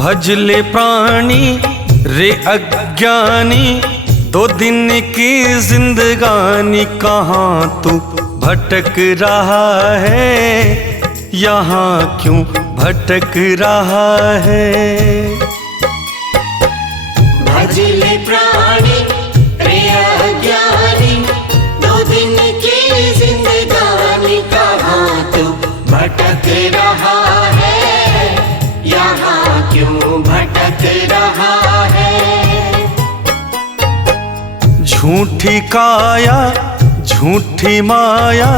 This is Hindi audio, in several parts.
भजले प्राणी रे अज्ञानी, 2 दिन की जिंदगानी, कहाँ तू भटक रहा है, यहाँ क्यों भटक रहा है। भजले प्राणी रे अज्ञानी, 2 दिन की जिंदगानी, कहाँ तू भटक रहा है, यहाँ क्यों भटक रहा है। झूठी काया झूठी माया,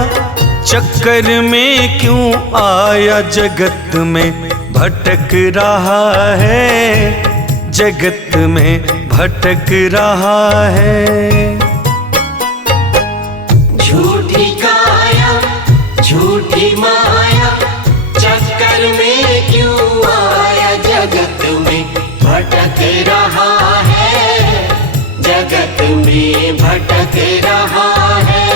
चक्कर में क्यों आया, जगत में भटक रहा है, जगत में भटक रहा है। झूठी काया झूठी माया, चक्कर में क्यों आया, जगत में भटक रहा है, जगत में भटक रहा है।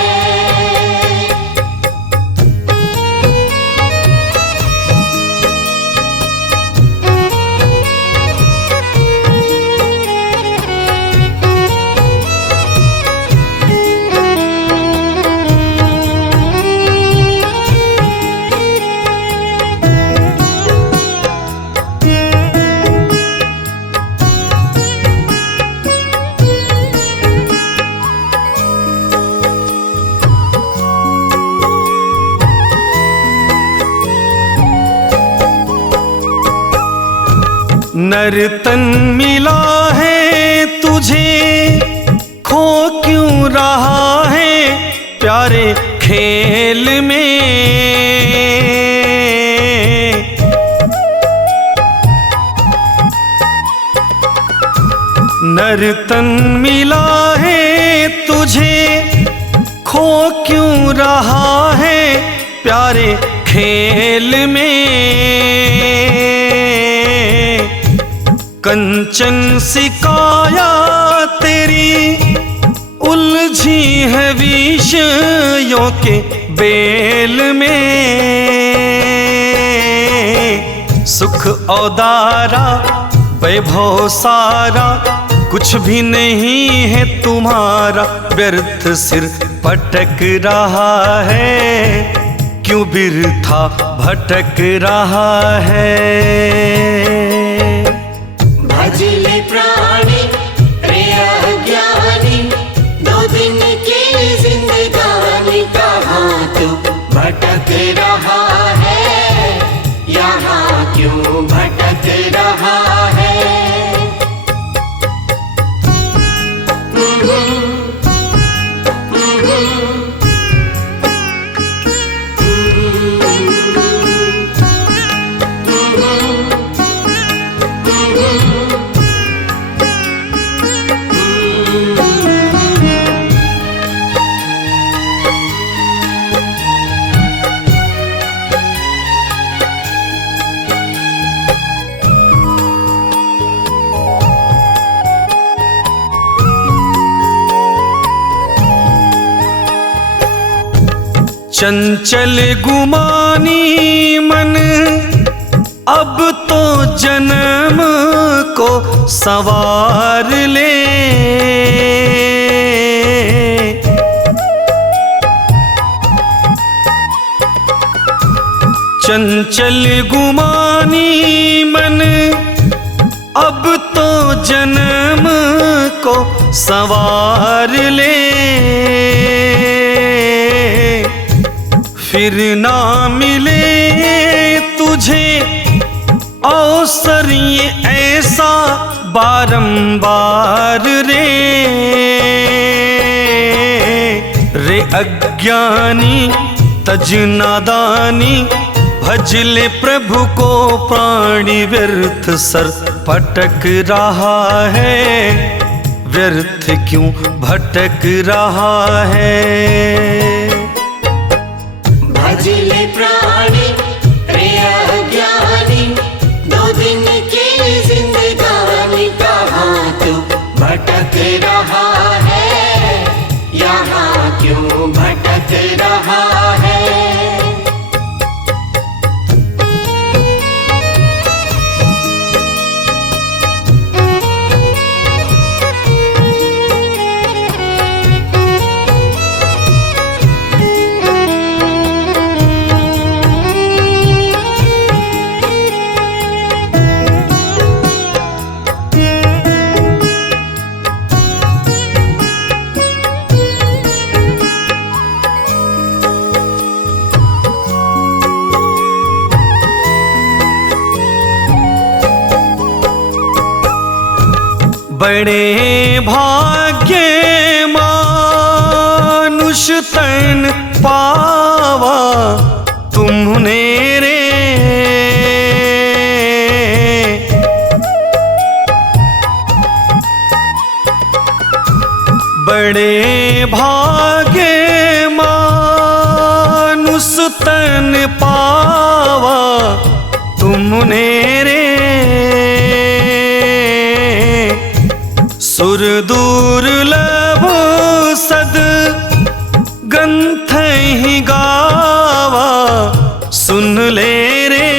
नर्तन मिला है तुझे, खो क्यों रहा है प्यारे खेल में। नर्तन मिला है तुझे, खो क्यों रहा है प्यारे खेल में। कंचन सिकाया तेरी उलझी है विषयों के बेल में। सुख औदारा वैभव सारा, कुछ भी नहीं है तुम्हारा, व्यर्थ सिर पटक रहा है, क्यों बिरथा भटक रहा है। भजले प्राणी रे अज्ञानी, 2 दिन की जिंदगानी, कहाँ तू भटक रहा है, यहाँ क्यों भटक रहा है। चंचल गुमानी मन, अब तो जन्म को संवार ले। चंचल गुमानी मन, अब तो जन्म को संवार ले। फिर ना मिले तुझे अवसर ये ऐसा बारंबार रे अज्ञानी तज नादानी, भजले प्रभु को प्राणी, व्यर्थ सर पटक रहा है, व्यर्थ क्यों भटक रहा है। भजले प्राणी रे अज्ञानी, 2 दिन की जिंदगानी, कहाँ तू भटक रहा है, यहाँ क्यों भटक रहा है। बड़े भाग्य मानुष तन पावा तुमने रे। बड़े भाग्य मानुष तन पावा तुमने रे। सुर दुर्लभ सद ग्रंथ ही गावा सुन ले रे।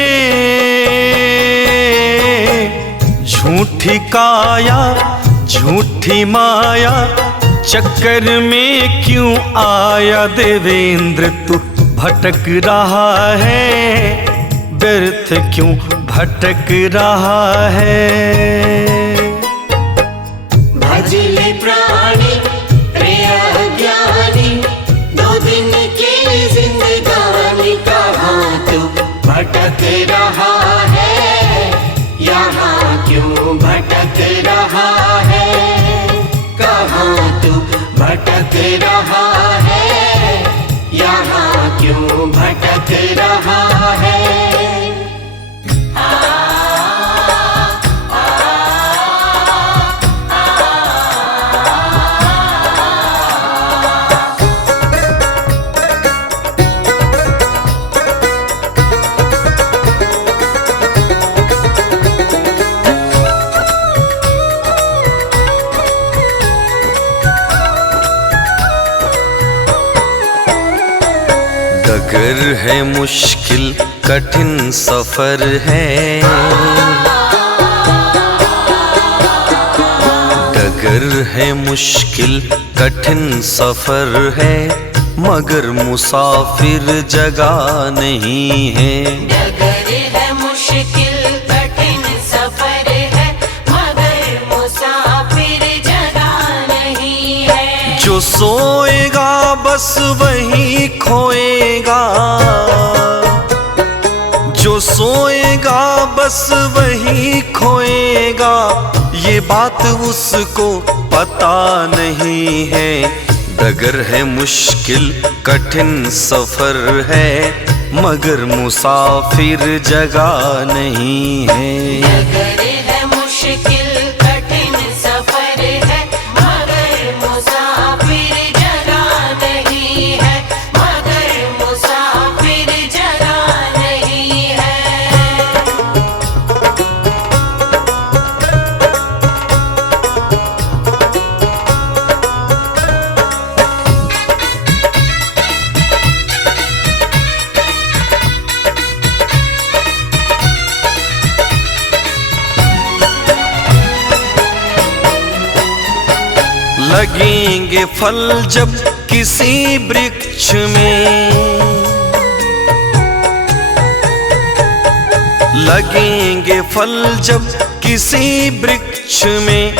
झूठी काया झूठी माया चक्कर में क्यों आया देवेंद्र तू भटक रहा है, व्यर्थ क्यों भटक रहा है। भजले प्राणी रे अज्ञानी, 2 दिन की जिंदगानी कहाँ तू भटक रहा है, यहाँ क्यों भटक रहा है, कहाँ तू भटक रहा है, यहाँ क्यों भटक रहा है। डगर है मुश्किल कठिन सफर है, डगर है मुश्किल कठिन सफर है, मगर मुसाफिर जगह नहीं है। डगर है मुश्किल कठिन सफर है, मगर मुसाफिर जगह नहीं है। जो सोएगा बस वही खोएगा, जो सोएगा बस वही खोएगा, ये बात उसको पता नहीं है। डगर है मुश्किल कठिन सफर है, मगर मुसाफिर जगह नहीं है। डगर है मुश्किल कठिन सफर है, मगर मुसाफिर जगह नहीं है, मगर मुसाफिर जगह नहीं है। लगेंगे फल जब किसी वृक्ष में, लगेंगे फल जब किसी वृक्ष में,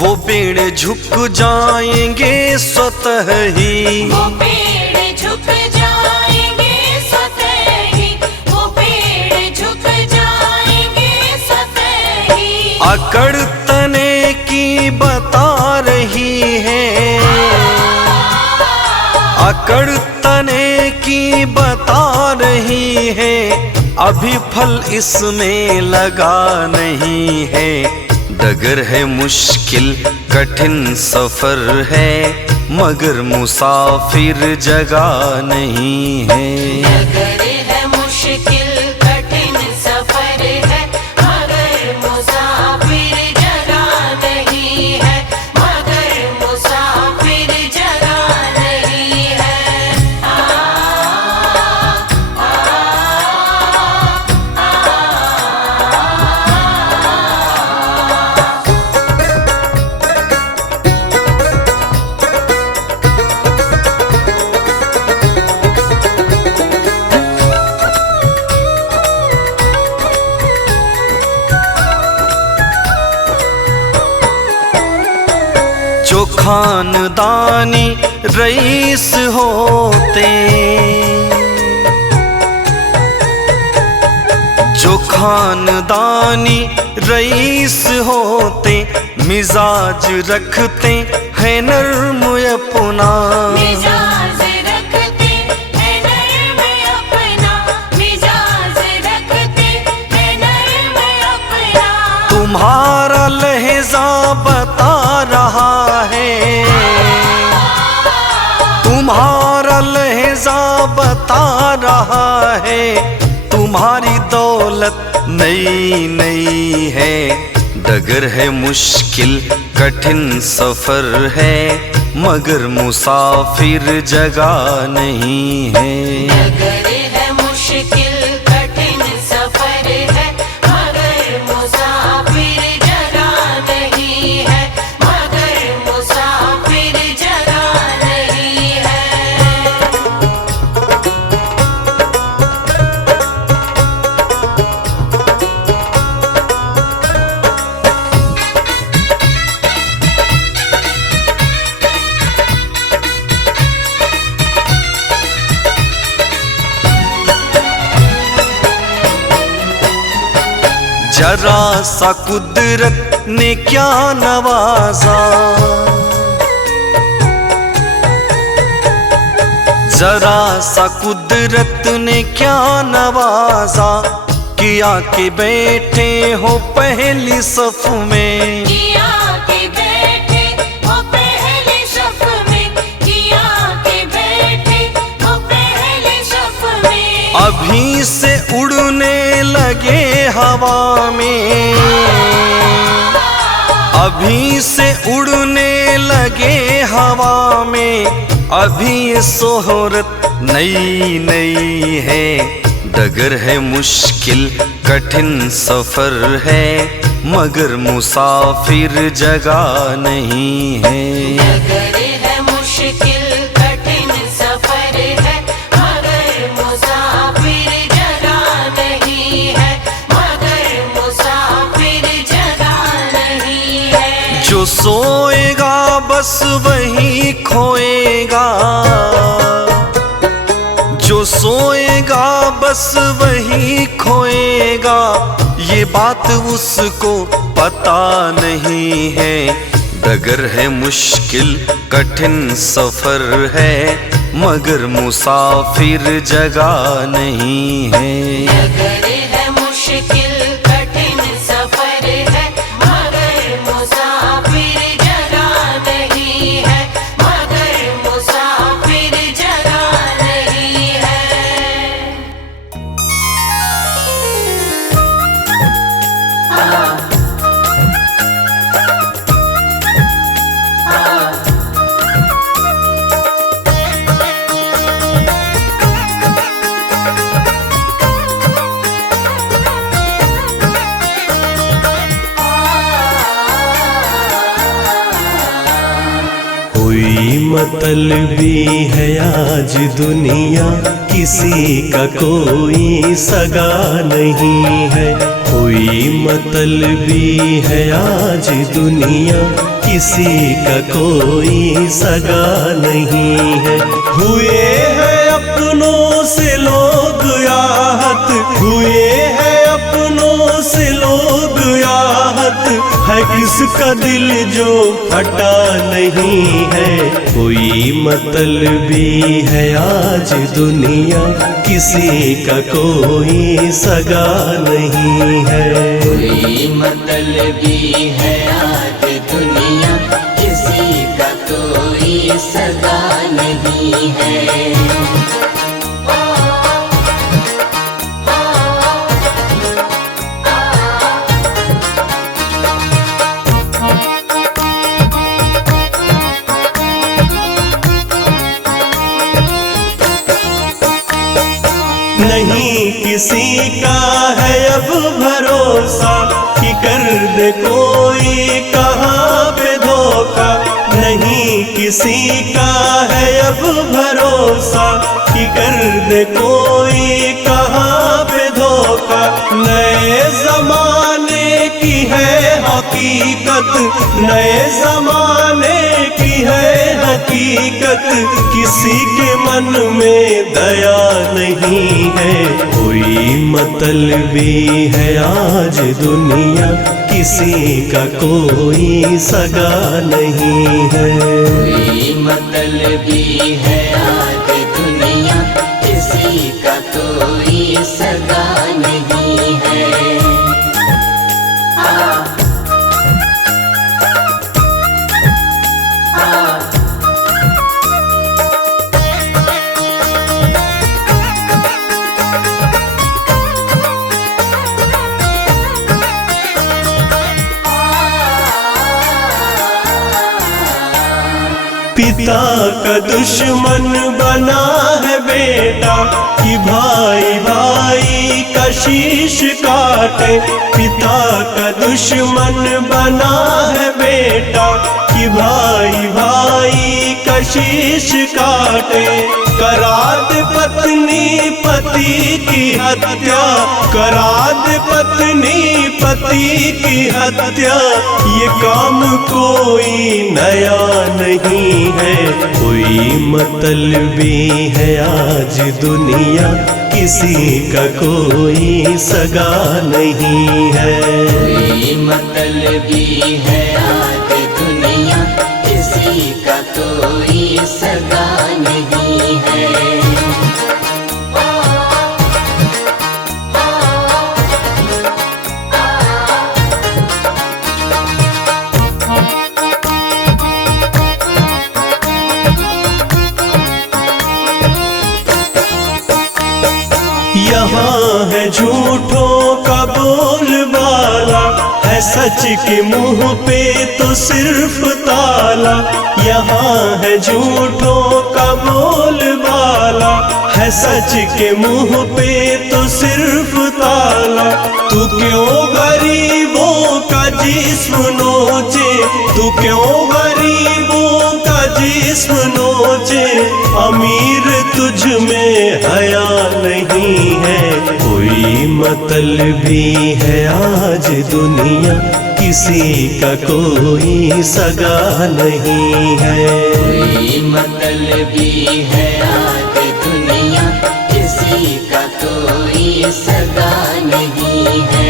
वो पेड़ झुक जाएंगे स्वतः ही। वो पेड़ झुक जाएंगे स्वतः ही, वो पेड़ झुक जाएंगे स्वतः ही। अकड़ तने की बता रही है, अकड़ तने की बता रही है, अभी फल इसमें लगा नहीं है। डगर है मुश्किल कठिन सफर है, मगर मुसाफिर जगह नहीं है। डगर है मुश्किल कठिन सफर है, मगर मुसाफिर जगह नहीं है, मगर मुसाफिर जगह नहीं है। जो खानदानी रईस होते, जो खानदानी रईस होते, मिजाज रखते हैं नर्म अपना, मिजाज रखते हैं नर्म अपना, मिजाज रखते हैं नर्म अपना। तुम्हारा लहजा बता रहा है, तुम्हारा लहजा बता रहा है, तुम्हारी दौलत नई नई है। डगर है मुश्किल कठिन सफर है, मगर मुसाफिर जगह नहीं है। डगर है मुश्किल कठिन सफर है, मगर मुसाफिर जगह नहीं है, मगर मुसाफिर जगह नहीं है। जरा सा कुदरत ने क्या नवाजा, जरा सा कुदरत ने क्या नवाजा, किया के बैठे हो पहली सफ में, किया के बैठे हो पहले सफ में, किया के बैठे हो पहले सफ में। अभी से उड़ने लगे हवा में, अभी से उड़ने लगे हवा में, अभी ये सोहरत नई नई है। डगर है मुश्किल कठिन सफर है, मगर मुसाफिर जगह नहीं है। डगर है मुश्किल कठिन सफर है, मगर मुसाफिर जगह नहीं है, मगर मुसाफिर जगह नहीं है। जो सोएगा बस वही खोएगा, जो सोएगा बस वही खोएगा, ये बात उसको पता नहीं है। डगर है मुश्किल कठिन सफर है, मगर मुसाफिर जगह नहीं है। डगर है मुश्किल कठिन सफर है, मगर मुसाफिर जगह नहीं है, मगर मुसाफिर जगह नहीं है। कोई मतलबी है आज दुनिया, किसी का कोई सगा नहीं है। कोई मतलबी है आज दुनिया, किसी का कोई सगा नहीं है। हुए हैं अपनों से लोग आहत, हुए हैं अपनों से लोग आहत, है किसका दिल जो फटा नहीं है। कोई मतलबी है आज दुनिया, किसी का कोई सगा नहीं है। कोई मतलबी है आज दुनिया, किसी का कोई सगा नहीं है। नहीं किसी का है अब भरोसा, कि कर दे कोई कहाँ पे धोखा। नहीं किसी का है अब भरोसा, कि कर दे कोई कहाँ पे धोखा। नए जमाने की है हकीकत, नए जमाने की है हकीकत, किसी के मन में दया नहीं है। कोई मतलबी है आज दुनिया, किसी का कोई सगा नहीं है। कोई मतलबी है आज दुनिया, किसी का कोई सगा नहीं है। पिता का दुश्मन बना है बेटा, कि भाई भाई का शीश काटे। पिता का दुश्मन बना है बेटा, कि भाई भाई का शीश काटे। कराद पत्नी पति की हत्या, कराद पत्नी पति की हत्या, ये काम कोई नया नहीं है। कोई मतलबी है आज दुनिया, किसी का कोई सगा नहीं है। कोई मतलबी है आज दुनिया, किसी का कोई सगा नहीं है। यहाँ है झूठों का बोलबाला, है सच के मुंह पे तो सिर्फ ताला। यहाँ है झूठों का बोलबाला, है सच के मुंह पे तो सिर्फ ताला। तू क्यों गरीबों का जिस्म नोचे, तू क्यों गरीबों का जिस्म नोचे। अमीर तुझ में हया नहीं है। कोई मतलबी है आज दुनिया, किसी का कोई सगा नहीं है। कोई मतलबी है आज दुनिया, किसी का कोई सगा नहीं है।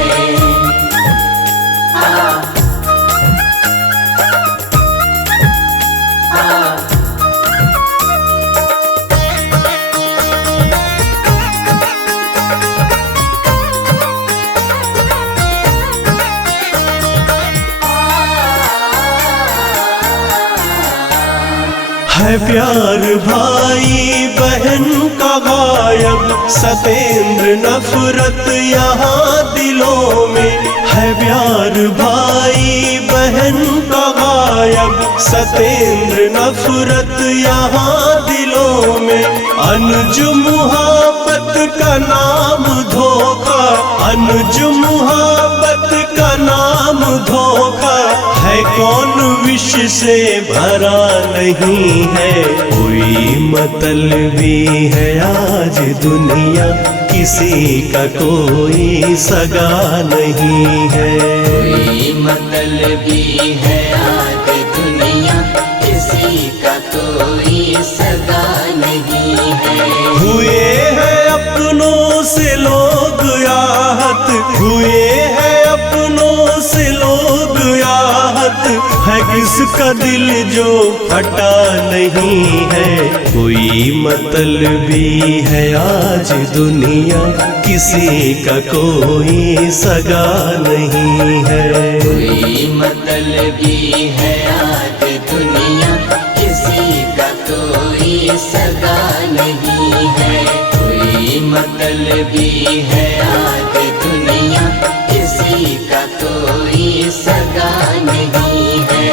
है प्यार भाई बहन का गायब, सतेंद्र नफरत यहाँ दिलों में। है प्यार भाई बहन का गायब, सतेंद्र नफरत यहाँ दिलों में। अनुज मुहब्बत का नाम धोखा, अनुज मुहब्बत का नाम धोखा। है कौन विष से भरा नहीं है। कोई मतलबी है आज दुनिया, किसी का कोई सगा नहीं है। कोई मतलबी है आज दुनिया, किसी का कोई सगा नहीं है। हुए हैं अपनों से लोग आहत, हुए हैं अपनों से लोग आहत। है किसका दिल जो फटा नहीं है। कोई मतलबी है आज दुनिया, किसी का कोई सगा नहीं है। कोई मतलबी है आज दुनिया, किसी का कोई सगा नहीं है। कोई मतलबी है आज दुनिया, किसी का कोई सगा नहीं है।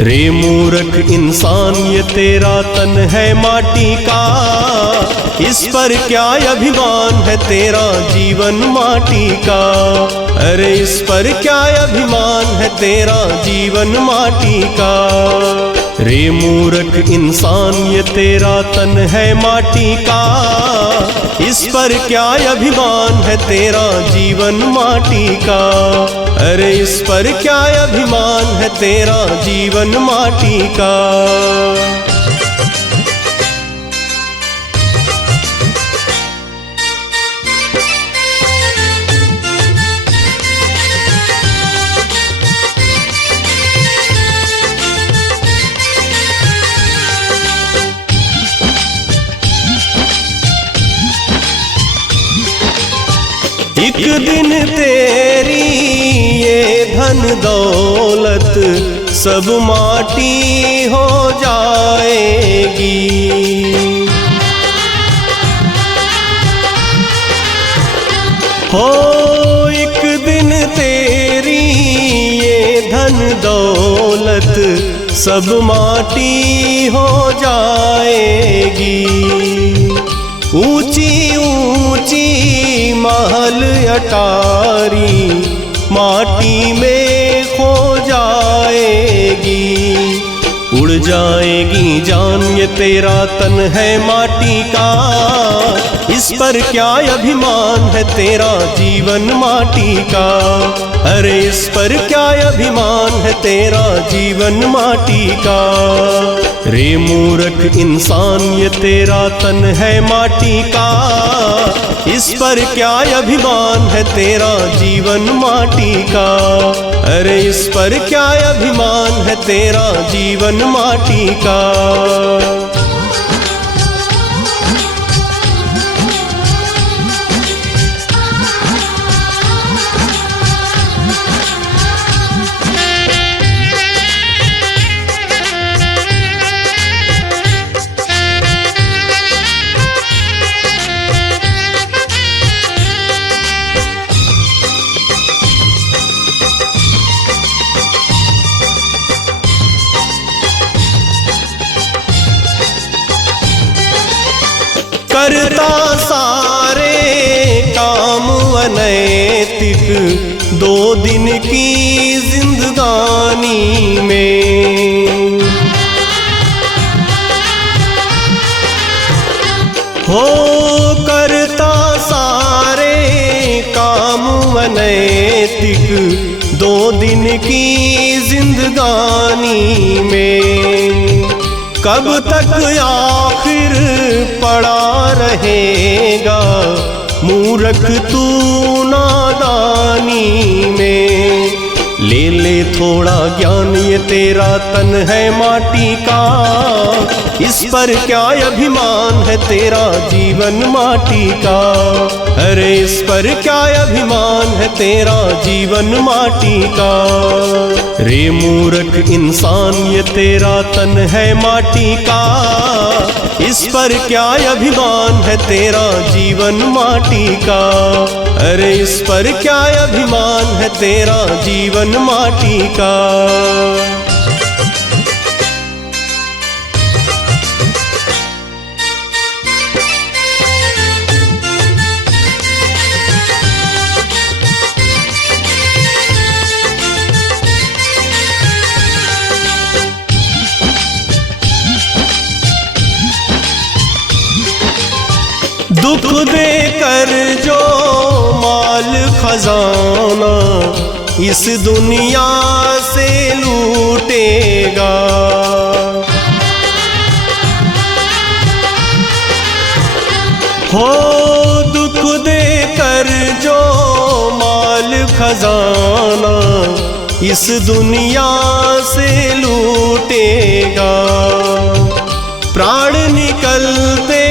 रे मूर्ख इंसान ये तेरा तन है माटी का, इस पर क्या अभिमान है तेरा जीवन माटी का। अरे इस पर क्या अभिमान है तेरा जीवन माटी का। रे मूर्ख इंसान ये तेरा तन है माटी का, इस पर क्या अभिमान है तेरा जीवन माटी का। अरे इस पर क्या अभिमान है तेरा जीवन माटी का। एक दिन तेरी ये धन दौलत सब माटी हो जाएगी। हो एक दिन तेरी ये धन दौलत सब माटी हो जाएगी। ऊंची ऊंची महल अटारी माटी में खो जाएगी। उड़ जाएगी जान ये तेरा तन है माटी का, इस पर क्या अभिमान है तेरा जीवन माटी का। अरे इस पर क्या अभिमान है तेरा जीवन माटी का। रे मूर्ख इंसान ये तेरा तन है माटी का, इस पर क्या अभिमान है तेरा जीवन माटी का। अरे इस पर क्या अभिमान है तेरा जीवन माटी का। करता सारे काम अनैतिक दो दिन की जिंदगानी में। हो करता सारे काम अनैतिक दो दिन की जिंदगानी में। कब तक आखिर पड़ा रहेगा मूर्ख तू नादानी में। ले ले थोड़ा ज्ञान ये तेरा तन है माटी का, इस पर क्या अभिमान है तेरा जीवन माटी का। अरे इस पर क्या अभिमान है तेरा जीवन माटी का। रे मूर्ख इंसान ये तेरा तन है माटी का, इस पर क्या अभिमान है तेरा जीवन माटी का। अरे इस पर क्या अभिमान है तेरा जीवन माटी का। दुख देकर जो माल खजाना इस दुनिया से लूटेगा। हो दुख देकर जो माल खजाना इस दुनिया से लूटेगा। प्राण निकलते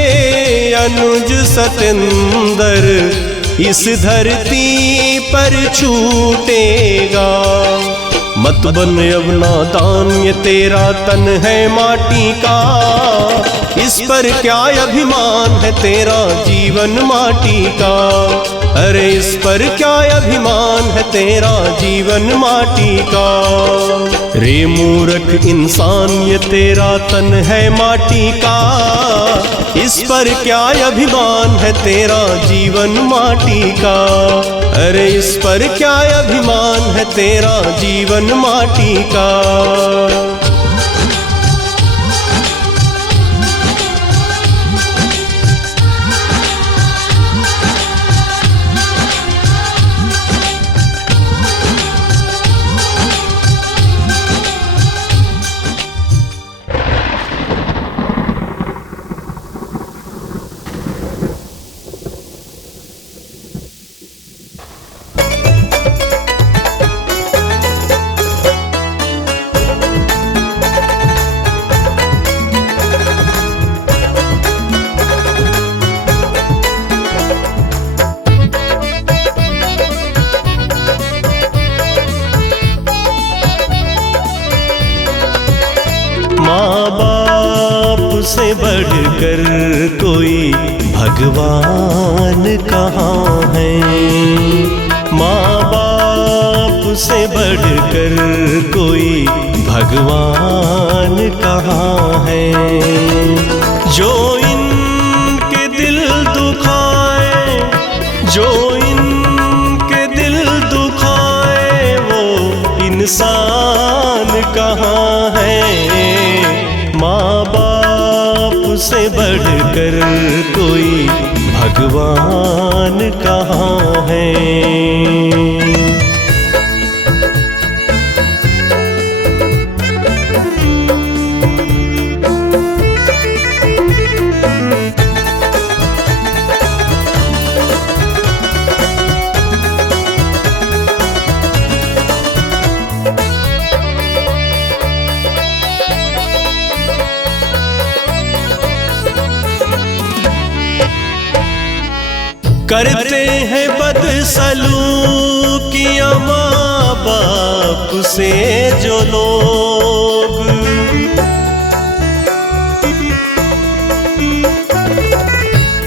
अनुज सतेंद्र इस धरती पर छूटेगा। मत बन अब नादान ये तेरा तन है माटी का, इस पर क्या अभिमान है तेरा जीवन माटी का। अरे इस पर क्या अभिमान है तेरा जीवन माटी का। रे मूर्ख इंसान ये तेरा तन है माटी का। इस पर क्या अभिमान है तेरा जीवन माटी का। अरे इस पर क्या अभिमान है तेरा जीवन माटी का। माँ बाप से बढ़कर कोई भगवान कहाँ है। माँ बाप से बढ़कर कोई भगवान कहाँ है। जो इनके दिल दुखाए, जो इनके दिल दुखाए वो इंसान कहाँ है। माँ बाप से बढ़कर कोई भगवान कहाँ है। करते हैं बदसलूकियाँ माँ बाप से जो लोग।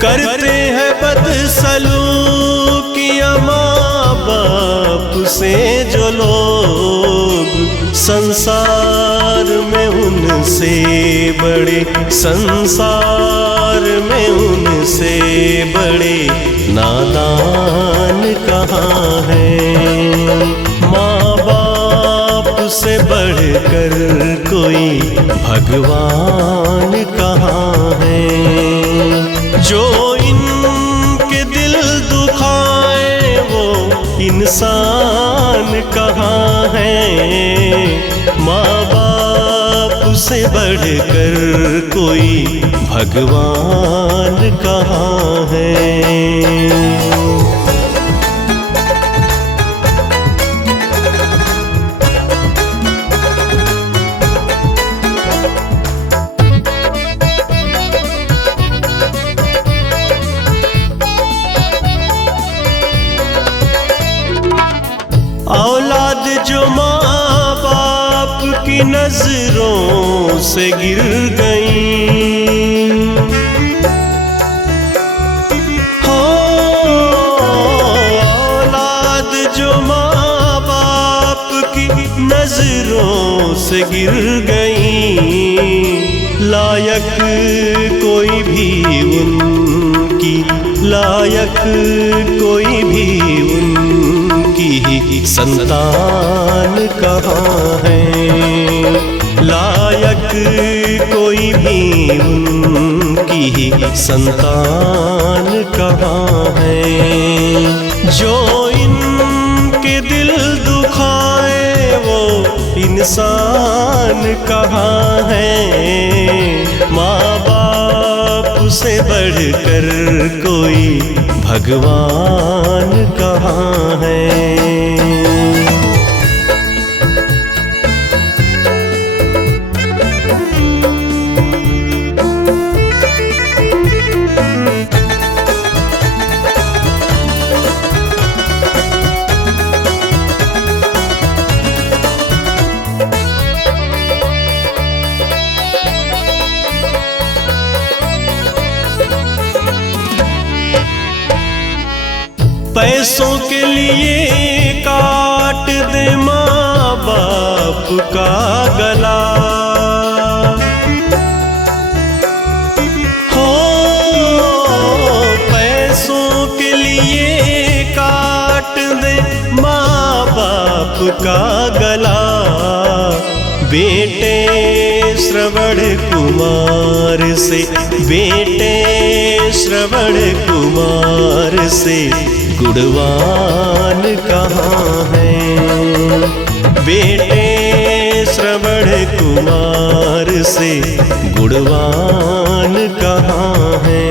करते हैं बदसलूकियाँ माँ बाप से जो लोग। संसार में उनसे बड़े, संसार में उनसे बड़े नादान कहाँ हैं। माँ बाप से बढ़कर कोई भगवान कहाँ है। जो इनके दिल दुखाए वो इंसान कहाँ है। माँ बाप से बढ़कर कोई भगवान कहाँ है। औलाद जो माँ बाप की नजरों से गिर गई, हो औलाद जो माँ बाप की नजरों से गिर गई। लायक कोई भी उनकी, लायक कोई भी उनकी संतान कहाँ है। लायक कोई भी उनकी संतान कहाँ है। जो इनके दिल दुखाए वो इंसान कहाँ है। माँ बाप से बढ़कर कोई भगवान कहाँ है। पैसों के लिए काट दे माँ बाप का गला, हो पैसों के लिए काट दे माँ बाप का गला। बेटे श्रवण कुमार से, बेटे श्रवण कुमार से गुणवान कहाँ है। बेटे श्रवण कुमार से गुणवान कहाँ है।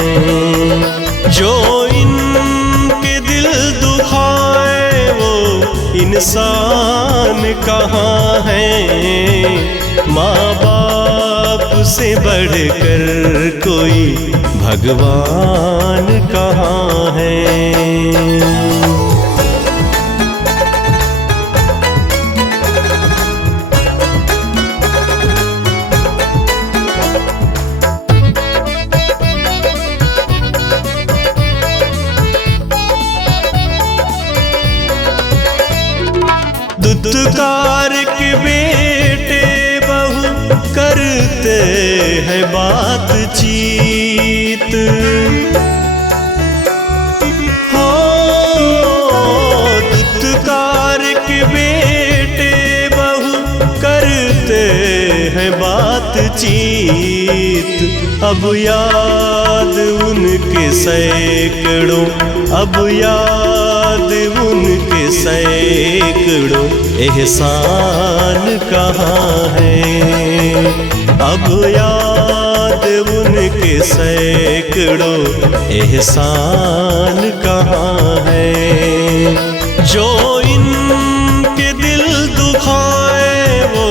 जो इनके दिल दुखाए वो इंसान कहाँ है। माँ बाप से बढ़कर कोई भगवान कहाँ है। दुत्कार के बेटे बहू करते हैं बातचीत, हो दुत्कार के बेटे बहू करते हैं बातचीत। अब याद उनके सैकड़ों, अब याद उनके सैकड़ों एहसान कहाँ है। अब याद उनके सैकड़ों एहसान कहाँ है। जो इनके दिल दुखाए वो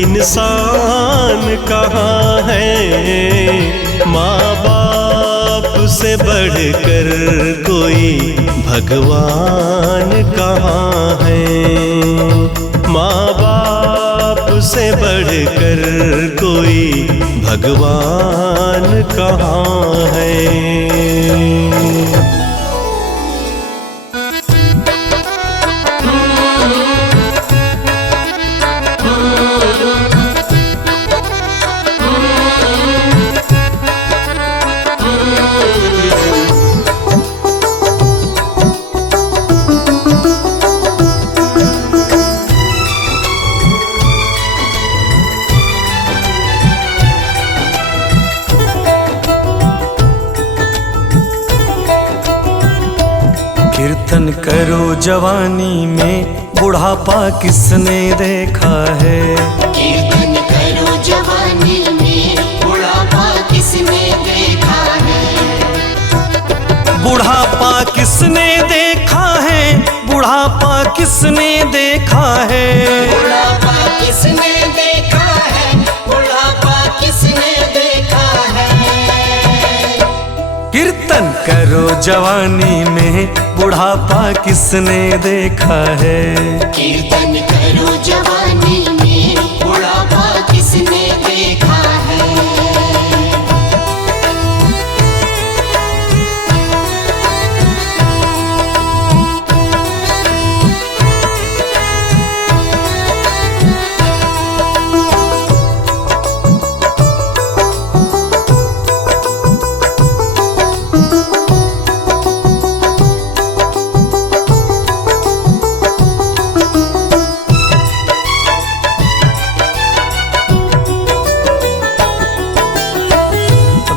इंसान कहाँ है। माँ बाप से बढ़कर कोई भगवान कहाँ है। माँ बाप से बढ़कर कोई भगवान कहाँ है। कीर्तन करो जवानी में बुढ़ापा किसने देखा है। कीर्तन करो जवानी में बुढ़ापा किसने देखा है। बुढ़ापा किसने देखा है, बुढ़ापा किसने देखा है। बुढ़ापा किसने देखा है, बुढ़ापा किसने देखा है। कीर्तन करो जवानी में बुढ़ापा किसने देखा है। कीर्तन करो जवानी में बुढ़ापा किसने देखा है।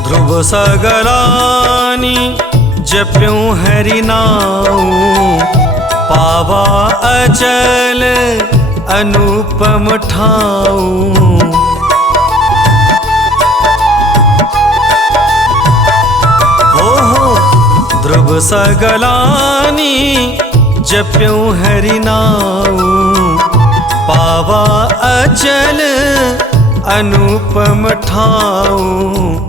ध्रुव सगरानी जप्यूं हरि नाऊ, पावा अचल अनुपम ठाऊ। हो ध्रुव सगलानी जप्यूं हरि नाऊ, पावा अचल अनुपम ठाऊ।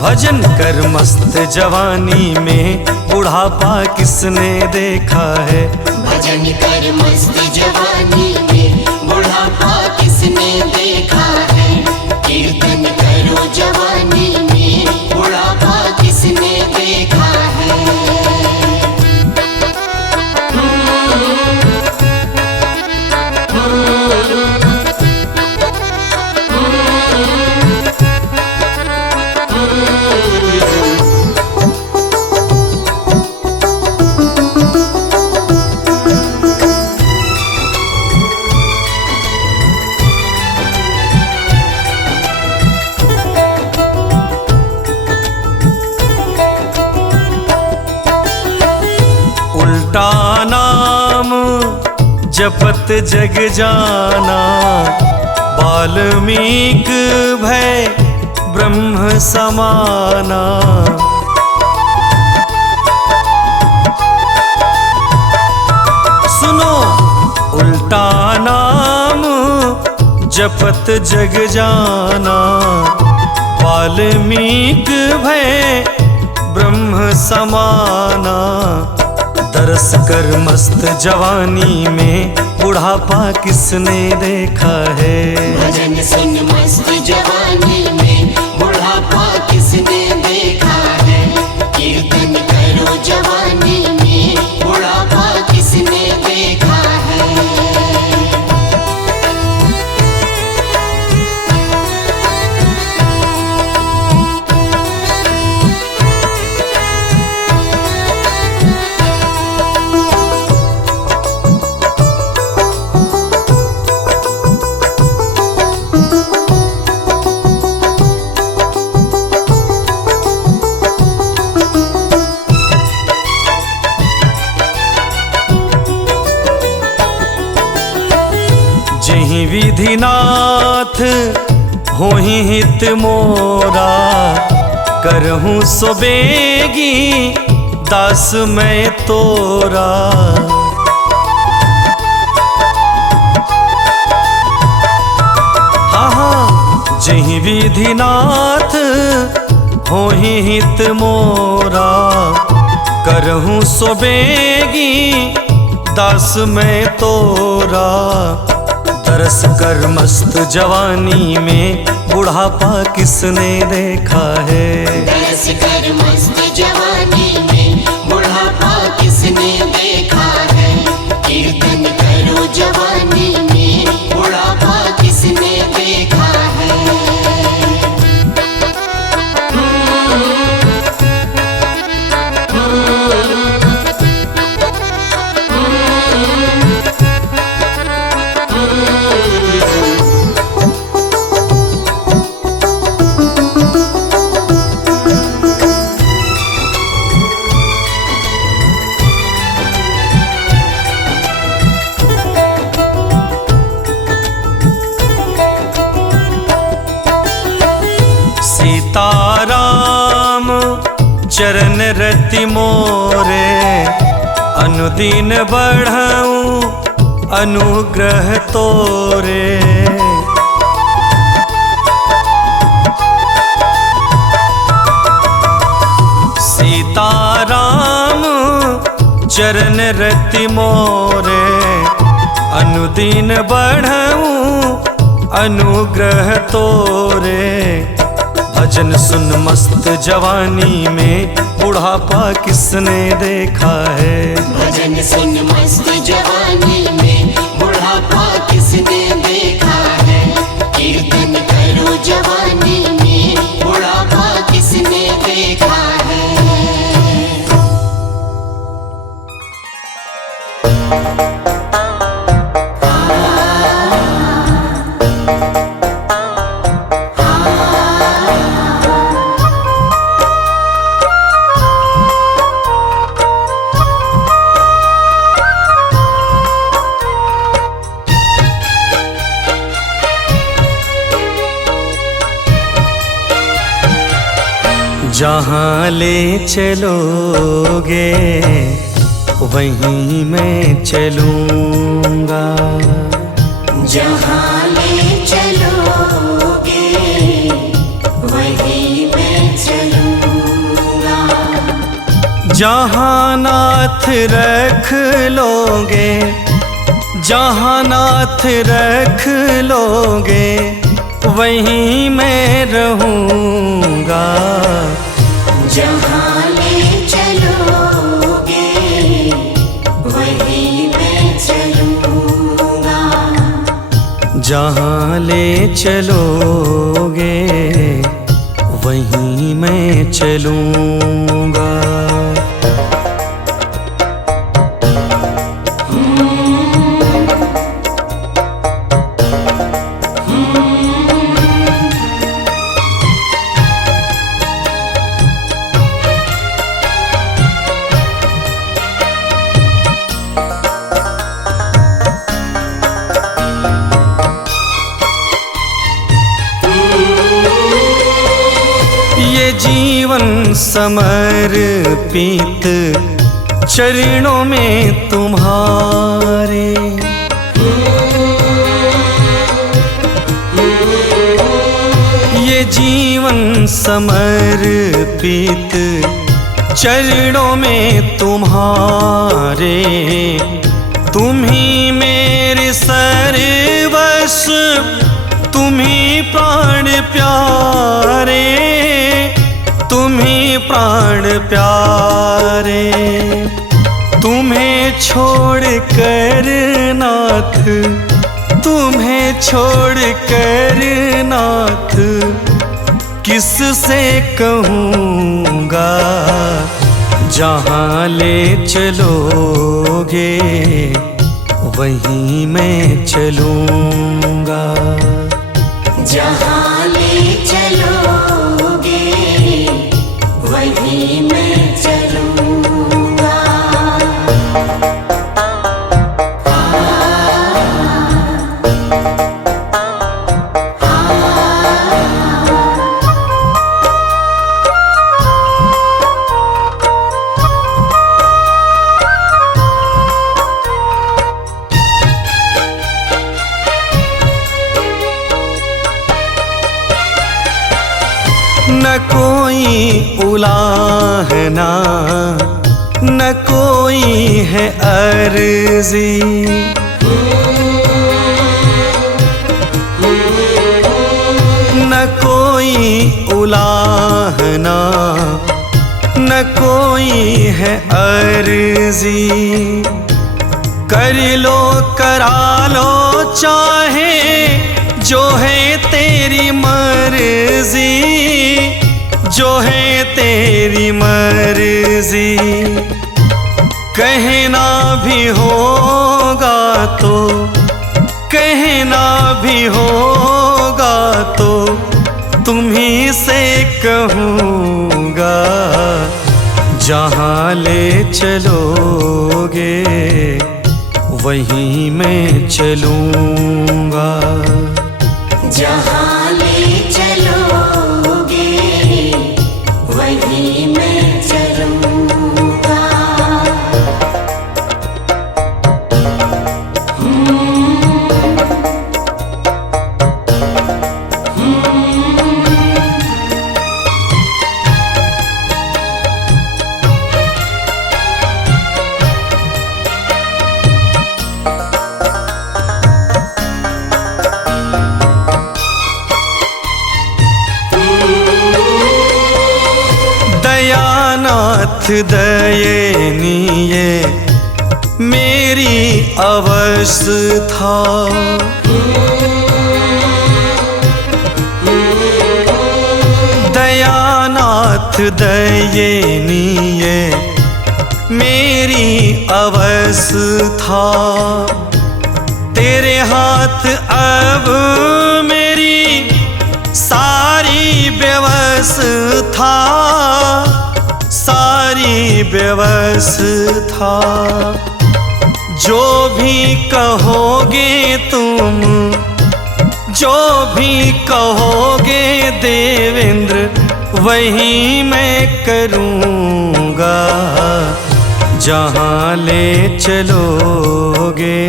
भजन कर मस्त जवानी में बुढ़ापा किसने देखा है। भजन कर मस्त जवानी में बुढ़ापा किसने देखा है। कीर्तन करो जवानी में बुढ़ापा किसने देखा है। उल्टा नाम जपत जग जाना, वाल्मीक भय ब्रह्म समाना। सुनो उल्टा नाम जपत जग जाना, वाल्मीक भय ब्रह्म समाना। तरस कर मस्त जवानी में बुढ़ापा किसने देखा है। भजन सुन मस्त जवानी में बुढ़ापा किसने देखा है। कीर्तन करो जवानी में बुढ़ापा किसने देखा है। जहीं विधिनाथ होहि हित मोरा, करहूँ सोबेगी दास मैं तोरा। हाँ हाँ जहीं विधिनाथ होहि हित मोरा, करहूँ सोबेगी दास मैं तोरा। तरस कर मस्त जवानी में बुढ़ापा किसने देखा है। तरस कर मस्त जवानी में बुढ़ापा किसने देखा है। कीर्तन करो जवानी में बुढ़ापा किसने देखा है। सीताराम चरण रति मोरे, अनुदिन बढ़ाऊं अनुग्रह तोरे। सीताराम चरण रति मोरे, अनुदिन बढ़ाऊं अनुग्रह तोरे। भजन सुन मस्त जवानी में बुढ़ापा किसने देखा है। भजन सुन मस्त जवानी में बुढ़ापा किसने देखा है। कीर्तन करो जवानी में बुढ़ापा किसने देखा है। जहाँ ले चलोगे वहीं मैं चलूँगा। जहाँ ले चलोगे वहीं मैं चलूँगा। जहाँ नाथ रख लोगे, जहाँ नाथ रख लोगे वहीं मैं रहूँगा। जहाँ ले चलोगे वहीं मैं चलूँगा। जहाँ ले चलोगे वहीं मैं चलूँगा। समर्पित चरणों में तुम्हारे। ये जीवन समर्पित चरणों में तुम्हारे। तुम ही मेरे सर्वस्व, तुम ही प्राण प्यारे, तुम ही प्राण प्यारे। तुम्हें छोड़ कर नाथ, तुम्हें छोड़ कर नाथ, किससे कहूँगा। जहाँ ले चलोगे वहीं मैं चलूँगा। जहाँ ले चलोगे वहीं मैं चलूँगा। न कोई उलाहना, न कोई है अर्जी, न कोई उलाहना, न कोई है अर्जी। कर लो करा लो चाहे जो है तेरी मर्जी, जो है तेरी मर्जी। कहना भी होगा तो, कहना भी होगा तो तुम्हीं से कहूँगा। जहाँ ले चलोगे वहीं मैं चलूँगा। जहाँ ले चलोगे वहीं मैं चलूँगा। दयानाथ दयनीय मेरी अवस्था, दयानाथ दयनीय मेरी अवस्था। तेरे हाथ अब मेरी सारी व्यवस्था, सारी व्यवस्था। जो भी कहोगे तुम, जो भी कहोगे देवेंद्र वही मैं करूँगा। जहाँ ले चलोगे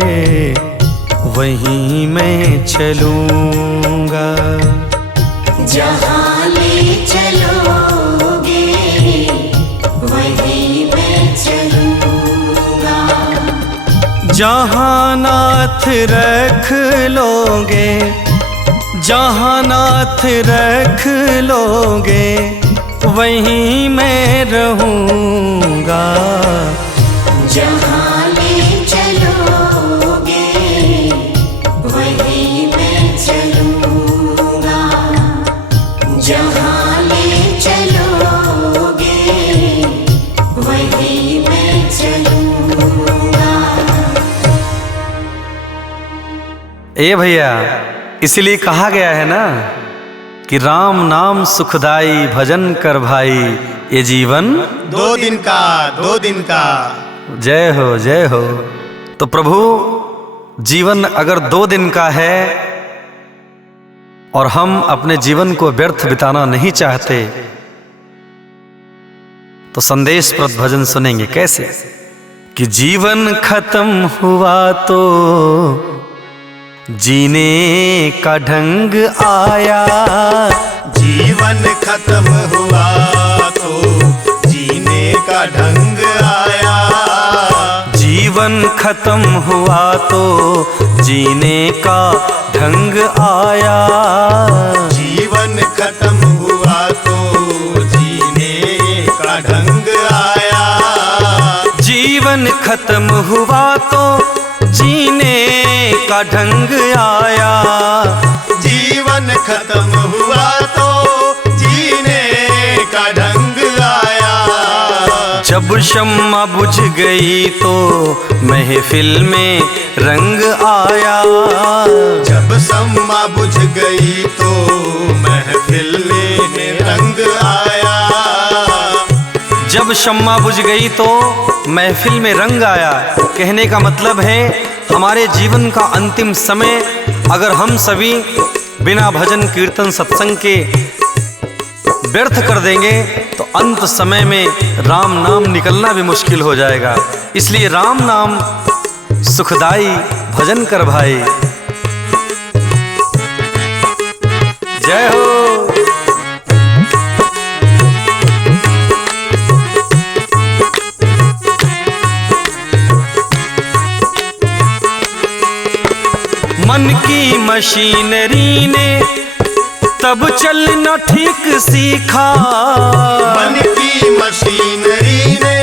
वहीं मैं चलूँगा। जहाँ ले चलोगे वहीं मैं चलूँगा। जहाँ नाथ रख लोगे, जहाँ नाथ रख लोगे वहीं मैं रहूँगा। जहाँ ले चलोगे वहीं मैं चलूँगा। जहाँ ले चलोगे वहीं मैं चलूँगा। ए भैया, इसलिए कहा गया है ना कि राम नाम सुखदाई भजन कर भाई, ये जीवन 2 दिन का 2 दिन का। जय हो जय हो। तो प्रभु, जीवन अगर 2 दिन का है और हम अपने जीवन को व्यर्थ बिताना नहीं चाहते, तो संदेश प्रद भजन सुनेंगे कैसे कि जीवन खत्म हुआ तो जीने का ढंग आया। जीवन खत्म हुआ तो जीने का ढंग आया। जीवन खत्म हुआ तो जीने का ढंग आया। जीवन खत्म हुआ तो जीने का ढंग आया। जीवन खत्म हुआ तो जीने का ढंग आया। जीवन खत्म हुआ तो जीने का ढंग आया। जब शम्मा बुझ गई तो महफिल में रंग आया। जब शम्मा बुझ गई तो महफिल में रंग आया। जब शम्मा बुझ गई तो महफिल में रंग आया। कहने का मतलब है हमारे जीवन का अंतिम समय अगर हम सभी बिना भजन कीर्तन सत्संग के व्यर्थ कर देंगे तो अंत समय में राम नाम निकलना भी मुश्किल हो जाएगा। इसलिए राम नाम सुखदाई भजन कर भाई। जय हो। मन की मशीनरी ने तब चलना ठीक सीखा। मन की मशीनरी ने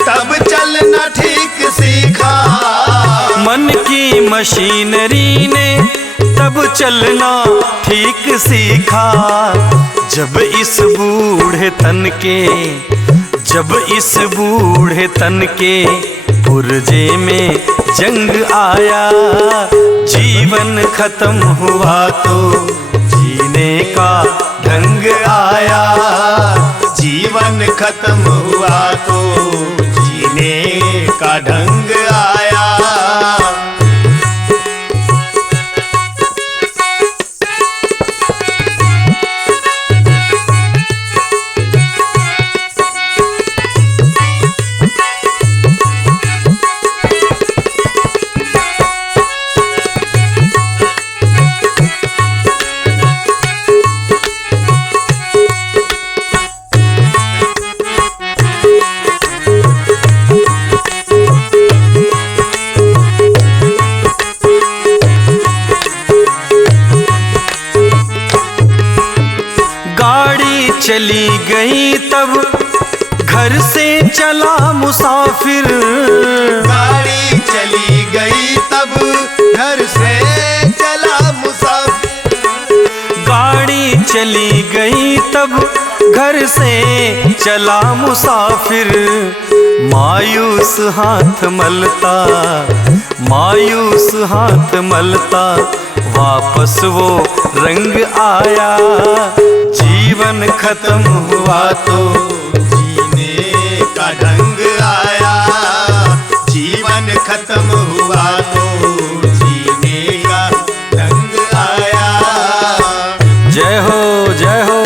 तब चलना ठीक सीखा। मन की मशीनरी ने तब चलना ठीक सीखा। जब इस बूढ़े तन के पुर्जे में जंग आया। जीवन खत्म हुआ तो जीने का ढंग आया। जीवन खत्म हुआ तो जीने का ढंग आया। चली गई तब घर से चला मुसाफिर। गाड़ी चली गई तब घर से चला मुसाफिर। गाड़ी चली गई तब घर से चला मुसाफिर। मायूस हाथ मलता वापस वो रंग आया। जीवन खत्म हुआ तो जीने का ढंग आया। जीवन खत्म हुआ तो जीने का ढंग आया। जय हो जय हो।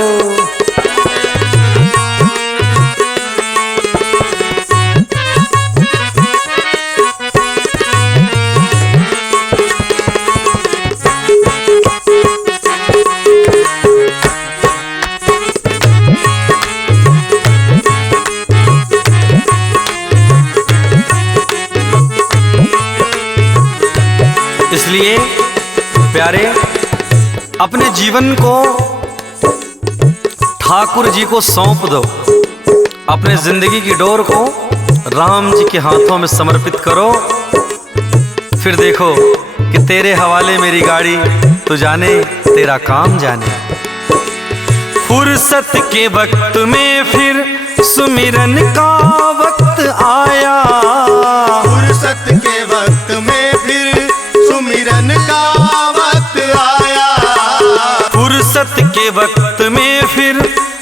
इसलिए प्यारे अपने जीवन को ठाकुर जी को सौंप दो। अपने जिंदगी की डोर को राम जी के हाथों में समर्पित करो। फिर देखो कि तेरे हवाले मेरी गाड़ी, तू जाने तेरा काम जाने। फुर्सत के वक्त में फिर सुमिरन का वक्त आया। फुर्सत के वक्त में फिर सुमिरन का वक्त आया। फुर्सत के वक्त में फिर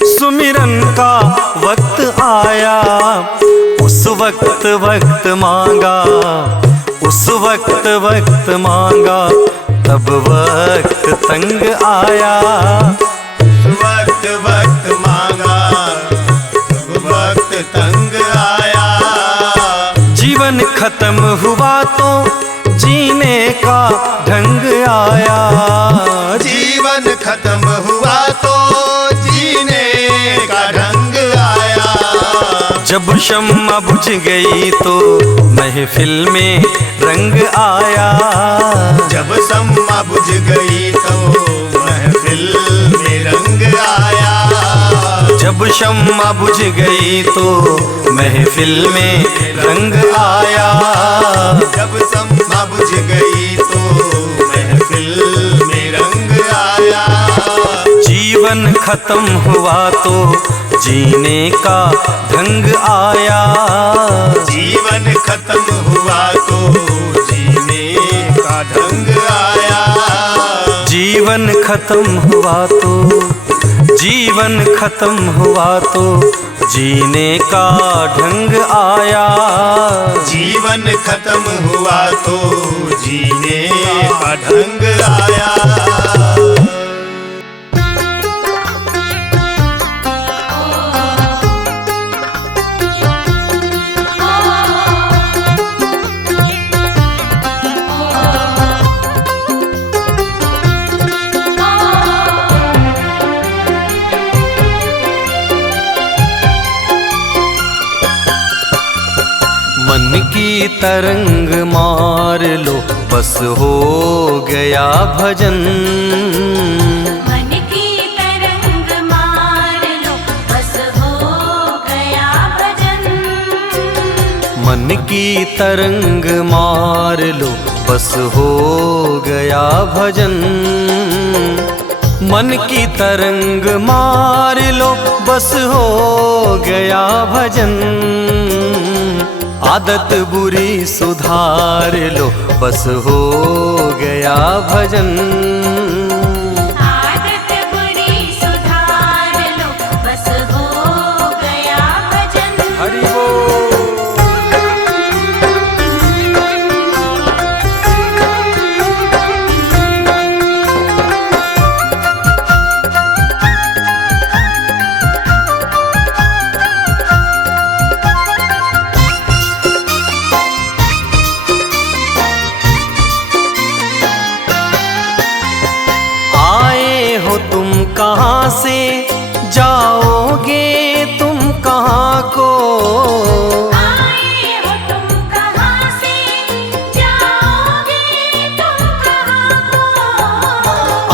सुमिरन का वक्त आया। उस वक्त मांगा, उस वक्त मांगा, तब वक्त तंग आया। वक्त मांगा, तब वक्त तंग आया। जीवन खत्म हुआ तो जीने का ढंग आया। जीवन खत्म हुआ तो जीने का ढंग आया। जब शम्मा बुझ गई तो महफिल में रंग आया। जब शम्मा बुझ गई तो महफिल में रंग आया। जब शम्मा बुझ गई तो महफिल में रंग आया। जब शम्मा बुझ गई तो महफिल में रंग आया। जीवन खत्म हुआ तो जीने का ढंग आया। जीवन खत्म हुआ तो जीने का ढंग आया। जीवन खत्म हुआ तो जीवन खत्म हुआ तो जीने का ढंग आया। जीवन खत्म हुआ तो जीने का ढंग आया। मन की तरंग मार लो बस हो गया भजन। मन की तरंग मार लो बस हो गया भजन। मन की तरंग मार लो बस हो गया भजन। मन की तरंग मार लो बस हो गया भजन। आदत बुरी सुधार लो बस हो गया भजन। आदत बुरी सुधार लो बस हो गया भजन। हरि बोल। हो तुम कहाँ से जाओगे तुम कहाँ को। आए हो तुम कहाँ से जाओगे तुम कहाँ को।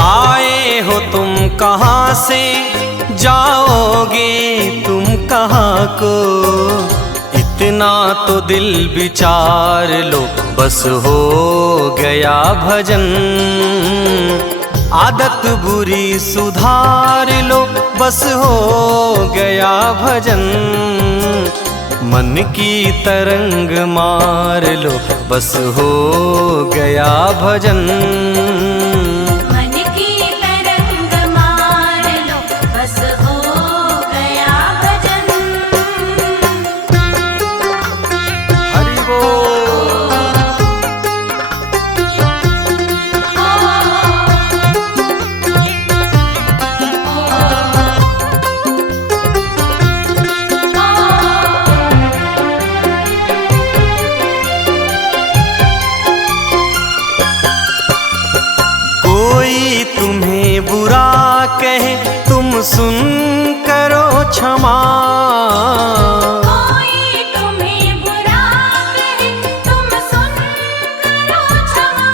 आए हो तुम कहाँ से जाओगे तुम कहाँ को। इतना तो दिल विचार लो बस हो गया भजन। आदत बुरी सुधार लो बस हो गया भजन। मन की तरंग मार लो बस हो गया भजन। मन की तरंग मार लो बस हो गया भजन। हरि बोल। कोई तुम्हें बुरा कहे तुम सुन करो क्षमा। कोई तुम्हें बुरा कहे तुम सुन करो क्षमा।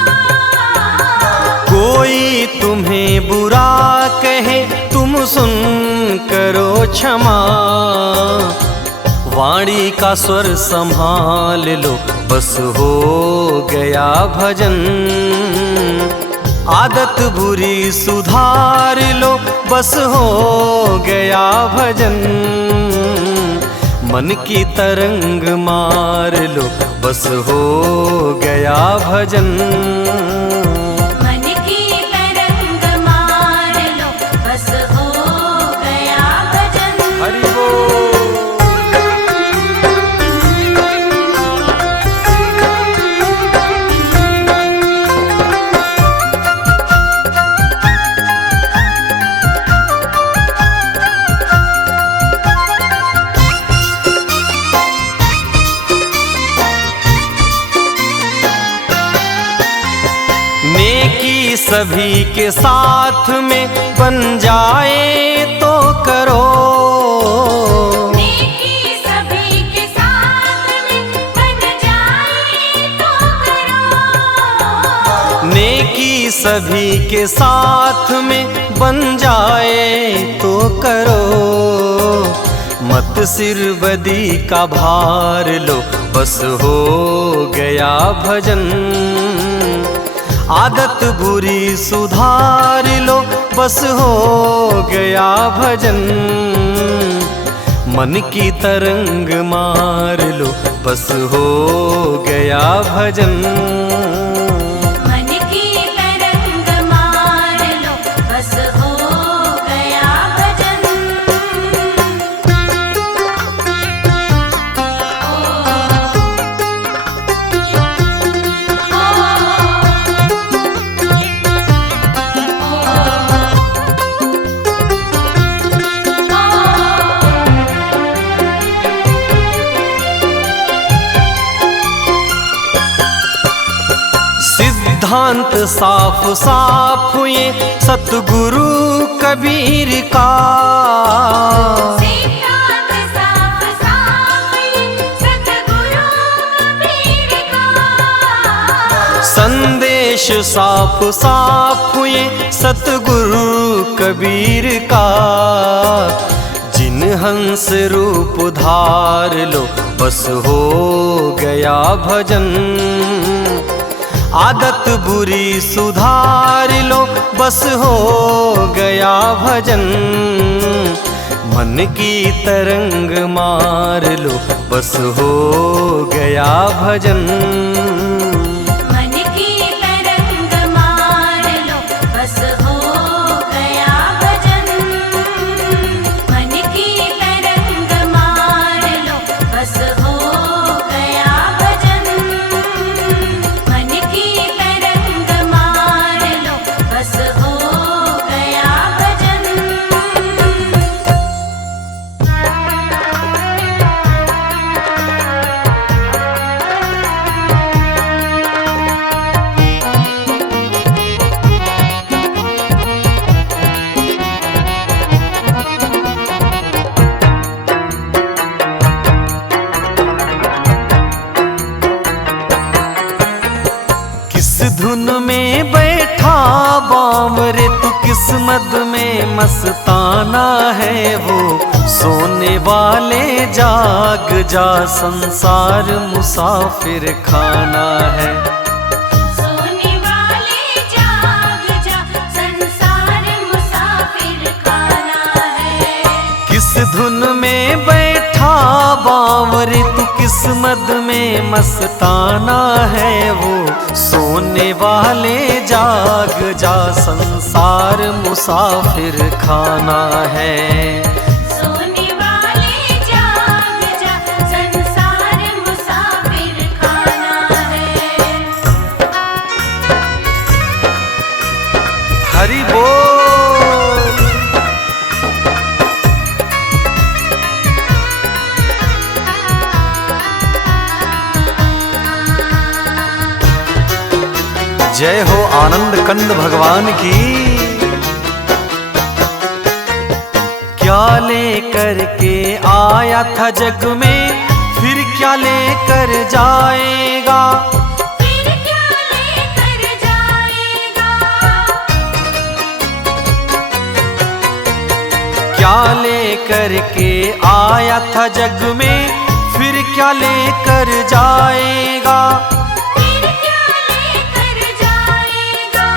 कोई तुम्हें बुरा कहे तुम सुन करो क्षमा। वाणी का स्वर संभाल लो बस हो गया भजन। आदत बुरी सुधार लो बस हो गया भजन। मन की तरंग मार लो बस हो गया भजन। मन की तरंग मार लो बस हो गया भजन। हरि बोल। सभी के साथ में बन जाए तो करो। नेकी सभी के साथ में बन जाए तो करो। नेकी सभी के साथ में बन जाए तो करो। मत सिर बदी का भार लो, बस हो गया भजन। आदत बुरी सुधार लो, बस हो गया भजन। मन की तरंग मार लो, बस हो गया भजन। मन की तरंग मार लो, बस हो गया भजन। सिद्धांत साफ साफ ये सतगुरु कबीर का। सिद्धांत साफ साफ ये सतगुरु कबीर का। संदेश साफ साफ ये सतगुरु कबीर का। जिन हंस रूप धार लो, बस हो गया भजन। आदत बुरी सुधार लो, बस हो गया भजन। मन की तरंग मार लो, बस हो गया भजन। मन की तरंग मार लो, बस हो गया भजन। मन की तरंग मार लो, बस हो गया भजन। मन की तरंग मार लो, बस हो गया भजन। किस धुन में बैठा बावरे तू, किस्मत में मस्ताना है वो। सोने वाले जाग जा, संसार मुसाफिर खाना है। सोने वाले जाग जा, संसार मुसाफिर खाना है। किस धुन में बैठा बावरे तू, किस्मत में मस्ताना है वो। सोने वाले जाग जा, संसार मुसाफिर खाना है। सोने वाले जाग जा, संसार मुसाफिर खाना है। हरि बोल। जय हो आनंद कंद भगवान की। क्या लेकर के आया था जग में, फिर क्या लेकर जाएगा। फिर क्या लेकर जाएगा। क्या लेकर के आया था जग में, फिर क्या लेकर जाएगा। फिर क्या लेकर जाएगा।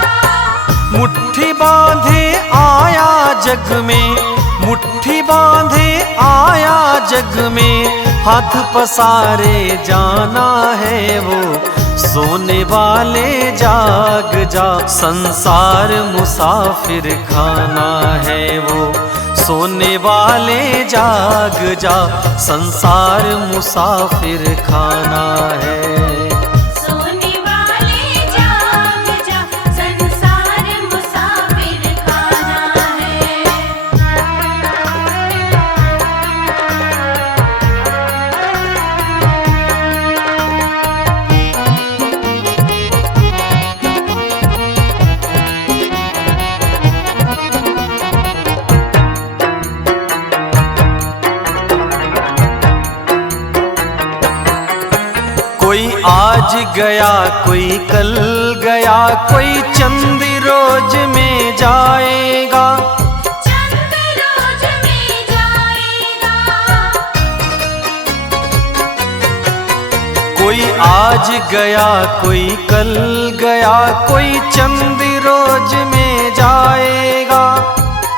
मुट्ठी बांधे आया जग में, मुट्ठी बांधे आया जग में। हाथ पसारे जाना है वो। सोने वाले जाग जा, संसार मुसाफिर खाना है वो। सोने वाले जाग जा, संसार मुसाफिर खाना है। सोने वाले जाग जा, संसार मुसाफिर खाना है। कोई आज गया कोई कल गया, कोई चंद रोज में जाएगा। चंद रोज में जाएगा। कोई आज गया कोई कल गया, कोई चंद रोज में जाएगा।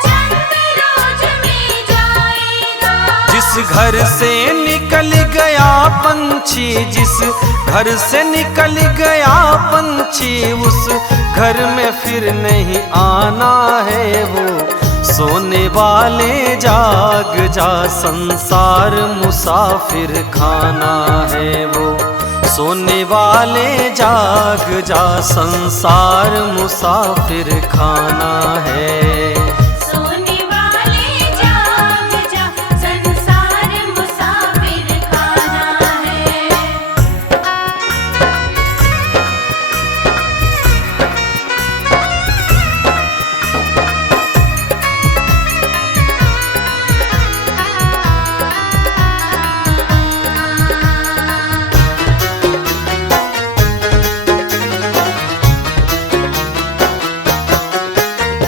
चंद रोज में जाएगा। जिस घर से निकल गया पंछी, जिस घर से निकल गया पंछी, उस घर में फिर नहीं आना है वो। सोने वाले जाग जा, संसार मुसाफिर खाना है वो। सोने वाले जाग जा, संसार मुसाफिर खाना है। सोने वाले जाग जा, संसार मुसाफिर खाना है।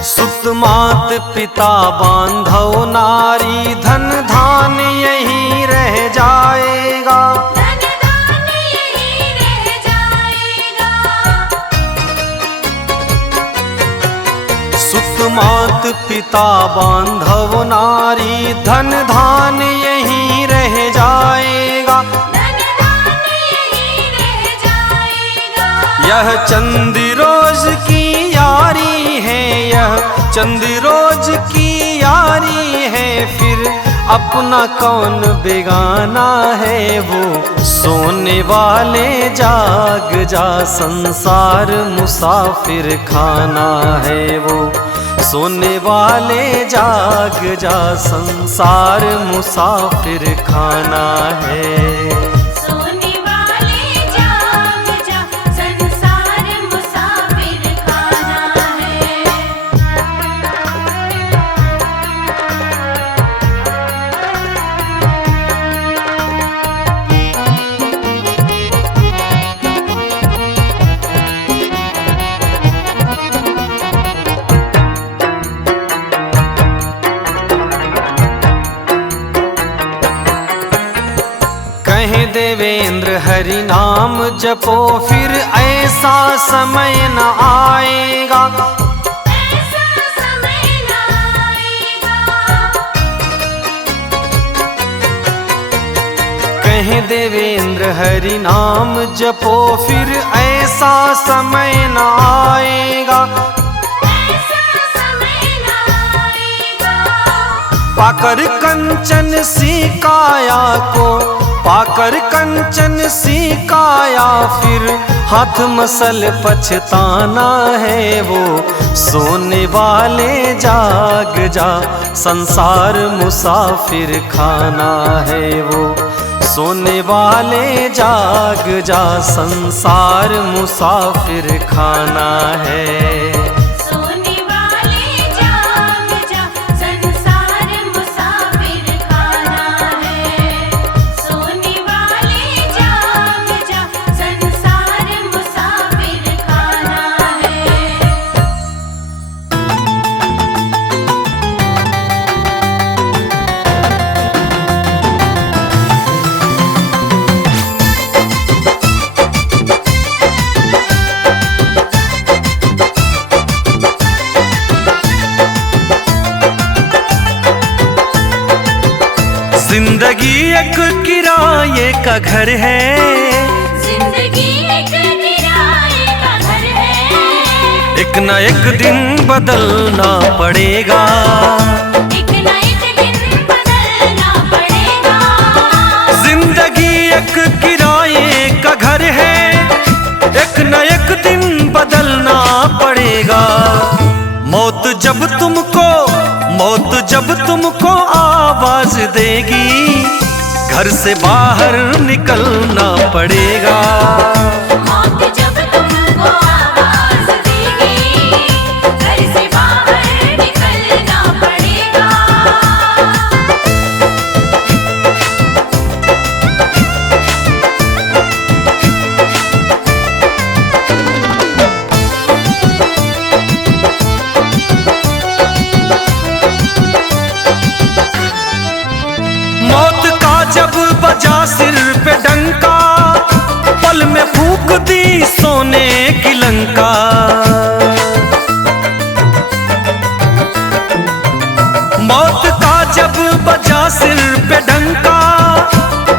सुत मात पिता बांधव नारी, धन धान यही रह जाएगा। धन दान यही रह जाएगा। सुत मात पिता बांधव नारी, धन धान यही रह जाएगा। धन दान यही रह जाएगा। यह चंद रोज की यारी है, यह चंद रोज की यारी है, फिर अपना कौन बेगाना है वो। सोने वाले जाग जा, संसार मुसाफिर खाना है वो। सोने वाले जाग जा, संसार मुसाफिर खाना है। सोने वाले जाग जा, संसार मुसाफिर खाना है। कहे देवेंद्र हरि नाम जपो, फिर ऐसा समय न आएगा। ऐसा समय न आएगा। कहे देवेंद्र हरि नाम जपो, फिर ऐसा समय न आएगा। ऐसा समय न आएगा। पाकर कंचन सी काया को, पाकर कंचन सी काया, फिर हाथ मसल पछताना है वो। सोने वाले जाग जा, संसार मुसाफिर खाना है वो। सोने वाले जाग जा, संसार मुसाफिर खाना है। सोने वाले जाग जा, संसार मुसाफिर खाना है। सोने वाले जाग जा, संसार मुसाफिर खाना है। जिंदगी एक किराए का घर है। जिंदगी एक किराए का घर है। एक न एक दिन बदलना पड़ेगा। एक न एक दिन बदलना पड़ेगा। जिंदगी एक किराए का घर है, एक न एक दिन बदलना पड़ेगा। मौत जब तुमको आवाज देगी, घर से बाहर निकलना पड़ेगा। मौत जब तुमको आवाज देगी, घर से बाहर निकलना पड़ेगा। सिर पे डंका, पल में फूंक दी सोने की लंका। मौत का जब बजा सिर पे डंका,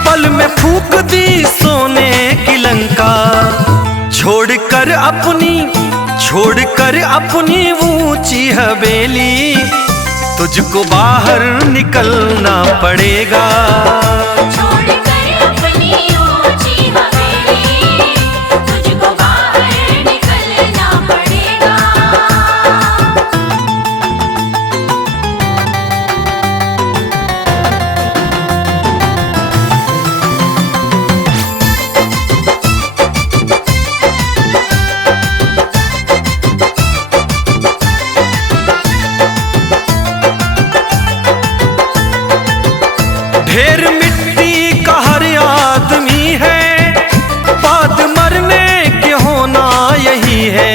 पल में फूंक दी सोने की लंका। छोड़कर अपनी ऊंची हवेली, तुझको बाहर निकलना पड़ेगा। छोड़कर अपनी ऊंची हवेली, तुझको बाहर निकलना पड़ेगा। ढेर मिट्टी का हर आदमी है, बाद मरने के होना यही है।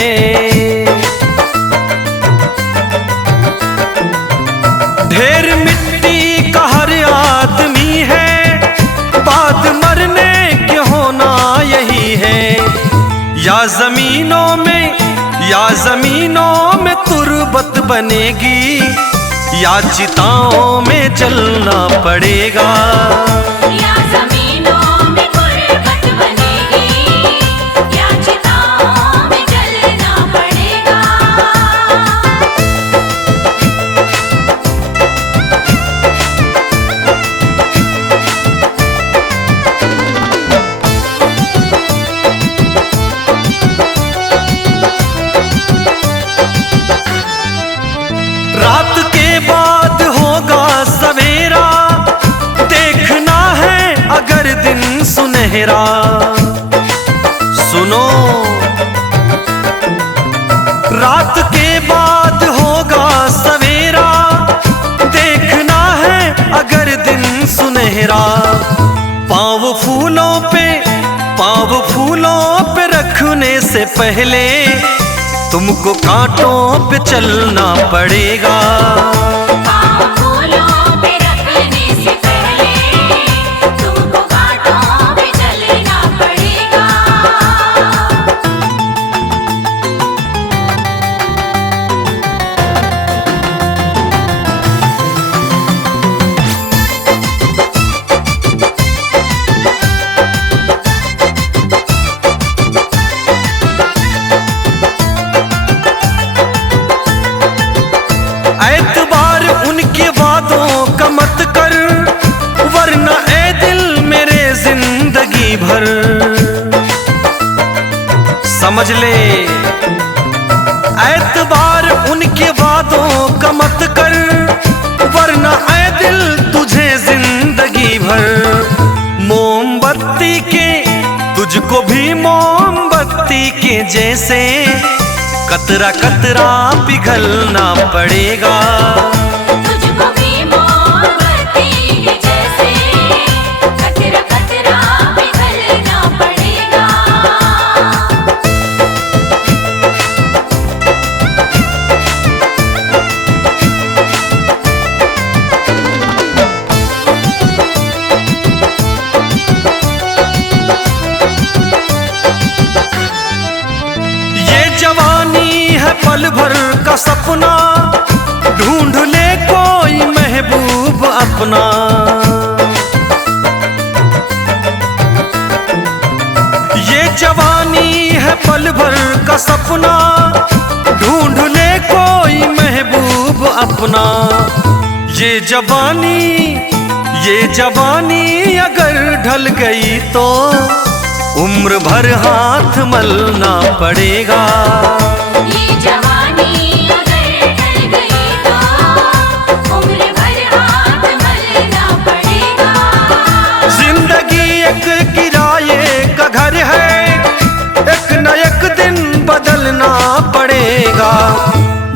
ढेर मिट्टी का हर आदमी है, बाद मरने के होना यही है। या जमीनों में तुरबत बनेगी, या चिताओं में जलना पड़ेगा। या जमीनों में गुर्बत बनेगी, या चिताओं में जलना पड़ेगा। रात के बाद होगा सवेरा, देखना है अगर दिन सुनहरा। सुनो, रात के बाद होगा सवेरा, देखना है अगर दिन सुनहरा। पाँव फूलों पे रखने से पहले, तुमको कांटों पे चलना पड़ेगा। पाँव फूलों पे रखने से पहले, तुमको कांटों पे चलना पड़ेगा। एतबार उनके वादों का मत कर, वरना ए दिल मेरे जिंदगी भर। समझ ले, एतबार उनके वादों का मत कर, वरना ए दिल तुझे जिंदगी भर। तुझको भी मोमबत्ती के जैसे कतरा कतरा पिघलना पड़ेगा। तुझको भी मोमबत्ती के जैसे कतरा कतरा पिघलना पड़ेगा। ये जवानी है पल भर का सपना, ढूंढ ले कोई महबूब अपना। ये जवानी है पल भर का सपना, ढूंढ ले कोई महबूब अपना। ये जवानी अगर ढल गई तो उम्र भर हाथ मलना पड़ेगा। ये जवानी अगर ढल गई तो उम्र भर हाथ मलना पड़ेगा। जिंदगी एक किराए का घर है, एक न एक दिन बदलना पड़ेगा।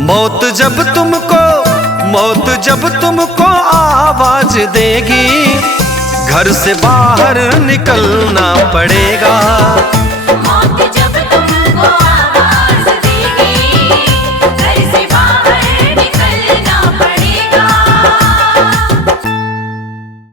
मौत जब तुमको आवाज देगी, घर से बाहर निकलना पड़ेगा।